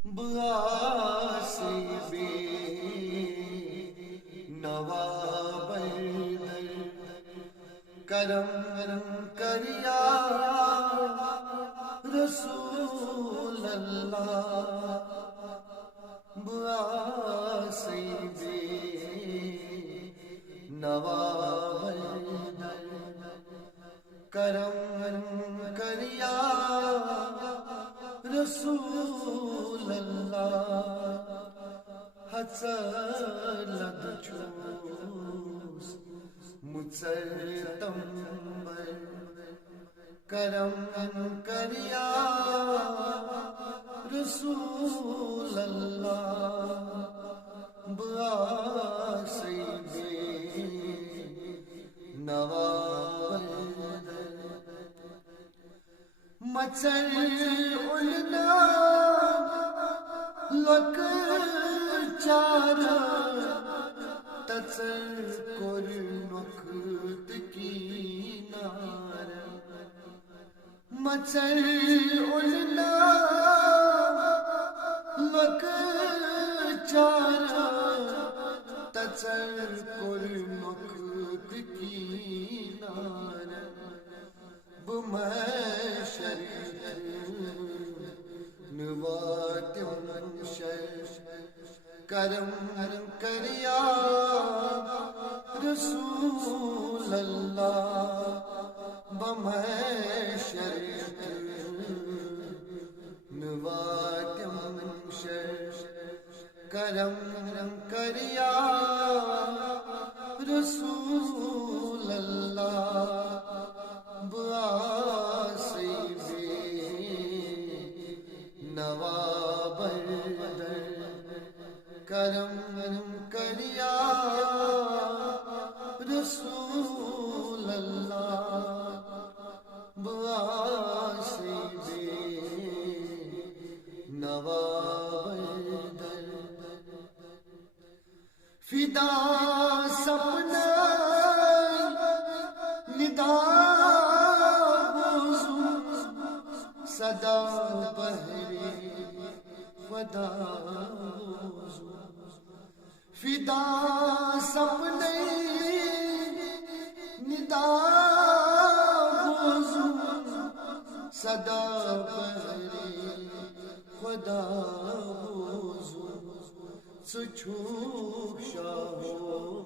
بآسی بے نوا بردر کرم کریا رسول اللہ بآسی بے نوا بردر کرم کریا رسول اللہ حسلد چوس مچرتمبر کرم کریا رسول اللہ بآسی بے نوا مچر علنا لک چارا تچر کور نخت کی نار مچر علنا لک چارا تچر کور نخت کی نار بمشر نواتم شر کرم کریا رسول اللہ بمشر نواتم شر کرم کریا رسول اللہ بآسی بے نوا بردر کرم کریا رسول اللہ بآسی بے نوا بردر فدا سپنا ندا صدا بہرے خدا فدا سپنے ندا صدا بہرے خدا سچھوک شاہو